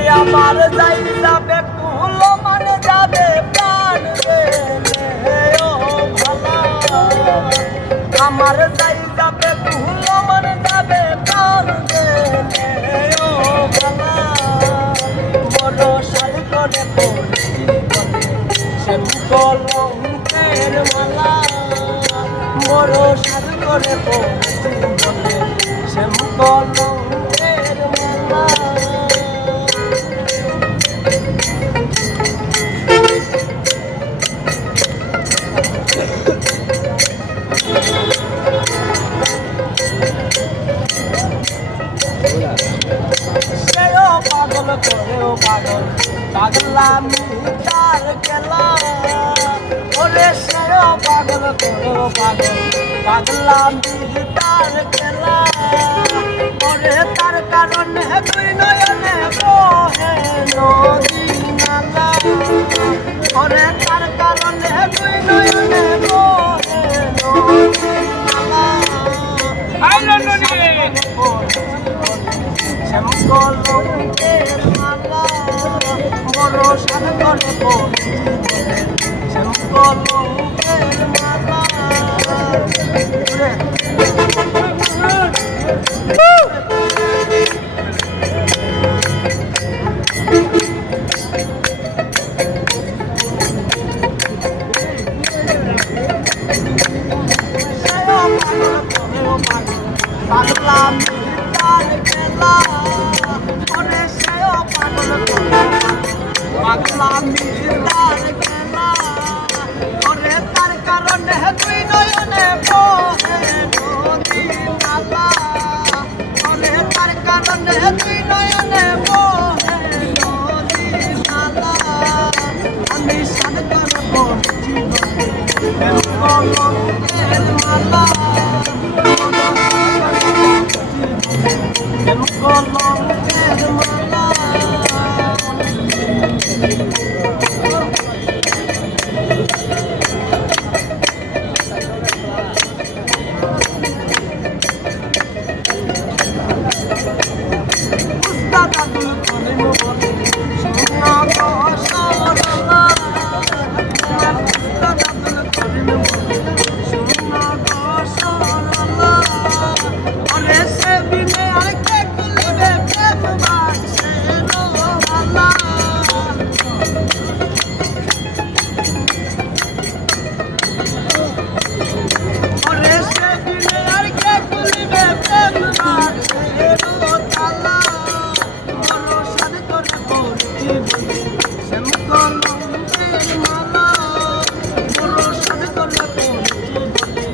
ওই আমার যাই যাবে কুলো মানে যাবে প্রাণ রে ও ভালা আমার যাই যাবে কুলো মানে যাবে প্রাণ রে ও ভালা বড় সাল করে পড়ছি বলে সে কলঙ্কের মালা বড় সাল করে পড়ছি বলে সে কলঙ্কের মালা পাগল করেও পাগল পাগলামি তার খেলা ওরে সেও পাগল করেও পাগল পাগলামি তার খেলা ওরে তার কারণে তুই নয়নে বহে নদী নালা ওরে তার কারণে তুই নয়নে বহে নদী নালা কলঙ্কের মালা বড় সাদ করে পড়ছি কলঙ্কের মালা পাগলামি তার খেলা ওরে সেও পাগল করে পাগলামি তার খেলা ওরে তার কারণে তুই নয়নে বহে নদী নালা ওরে তার কারণে তুই নয়নে বহে নদী নালা আমি সাদ করে পড়ছি কলঙ্কের মালা কলঙ্কের মালা উস্তাদ আব্দুল করিম বলে শোনা গো সরলা উস্তাদ আব্দুল করিম বলে শোনা গো সরলা ওরে সে বিনে আর কে কুলবে প্রেম বাসে রোলা ওরে সে বিনে আর কে কুলবে প্রেম বাসে রোলা বড় সাদ করে পড়ছি বলে সে কলঙ্কের মালা বড় সাদ করে পড়ছি বলে